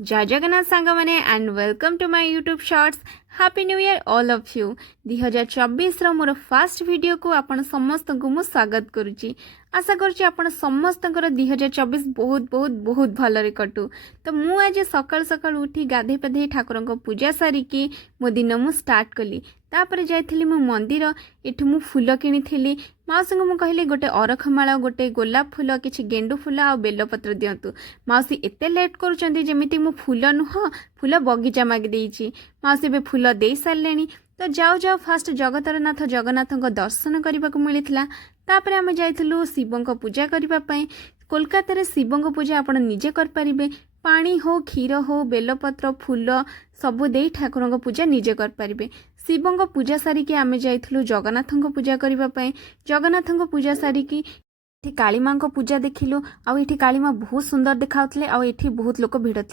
जय जगन्नाथ सांग मैंने and welcome to my YouTube shorts. Happy new year all of you. 2024 मोर फास्ट वीडियो को आपण समस्त को मु स्वागत करुच्ची। आशा करुच्ची आपण समस्त 2024 बहुत बहुत बहुत भलरे कटू। तो मु आज सकाल सकाल उठी गाधे पाधे ठाकुर को पूजा सारिकी मो दिन मु स्टार्ट कली। तापर जाइथिली मु मंदिर, एठु मु फूल किनी माउसी को कहली गोटे अरखमाला, गोटे गोलाप फूल, किछि गेंडू फूल आ बेलपत्र दिंतु। माउसी एते लेट करुचंती जेमिति मु फूल नुह फूल बगीचा मागी देइछि। माउसी बे फूल दे सारलेनी। तो जाऊ जाऊ फास्ट जगतर नाथ जगन्नाथ दर्शन करने को मिलता। तापर आम जाइथिलु शिवं को पूजा करने। कोलकाता रे शिवं पूजा आपण निजे कर परिबे। पानी हो, क्षीर हो, बेलपत्र, फूल सबु दे ठाकुर को पूजा निजे कर परिबे। शिवं को पूजा सारिकी आमे जाइथिलु जगन्नाथ को पूजा करने। जगन्नाथ को पूजा सारिकी एठी काली मां को पूजा देखिलु। आ एठी काली मां बहुत सुंदर देखाउतले। आ एठी बहुत लोक भिड़ थे।